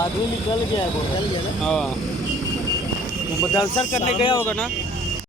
आदमी निकल गया है वो, निकल गया ना। हाँ, वो दलसर करने गया होगा ना।